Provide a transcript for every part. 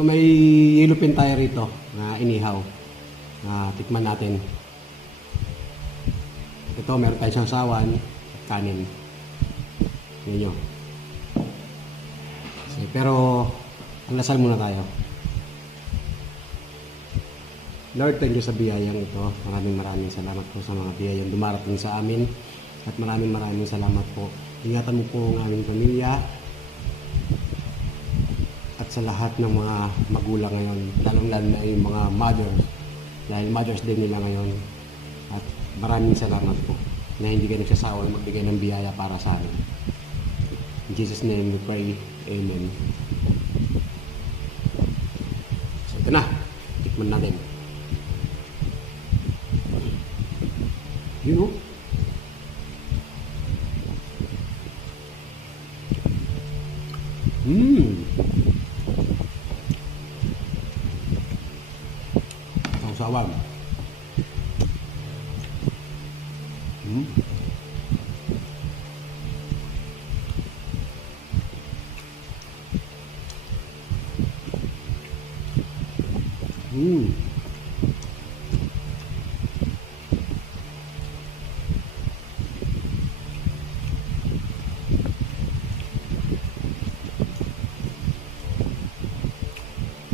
So may yellow pin tayo rito na inihaw. Tikman natin. Ito, meron tayong siyang sawan at kanin. Yan nyo. So, pero, ang lasal muna tayo. Lord, thank you sa biyayang ito. Maraming salamat po sa mga biyayang dumarating sa amin. At maraming salamat po. Ingatan mo po ang aming pamilya. At sa lahat ng mga magulang ngayon, lalong-lalo na yung mga mothers. Dahil Mother's Day nila ngayon. At maraming salamat po na hindi kayo nagsasawa na magbigay ng biyaya para sa amin. In Jesus' name we pray. Amen. So ito na. Tikman natin. You know? Ang sawan.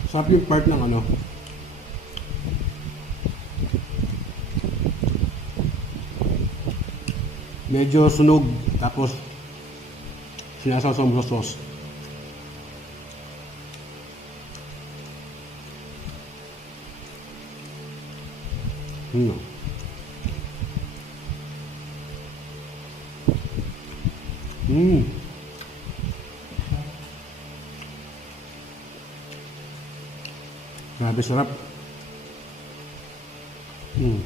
Sarap yung part ng ano. Medyo sunog, tapos sinasawsaw mo sa sauce. Grabe sarap. Mm.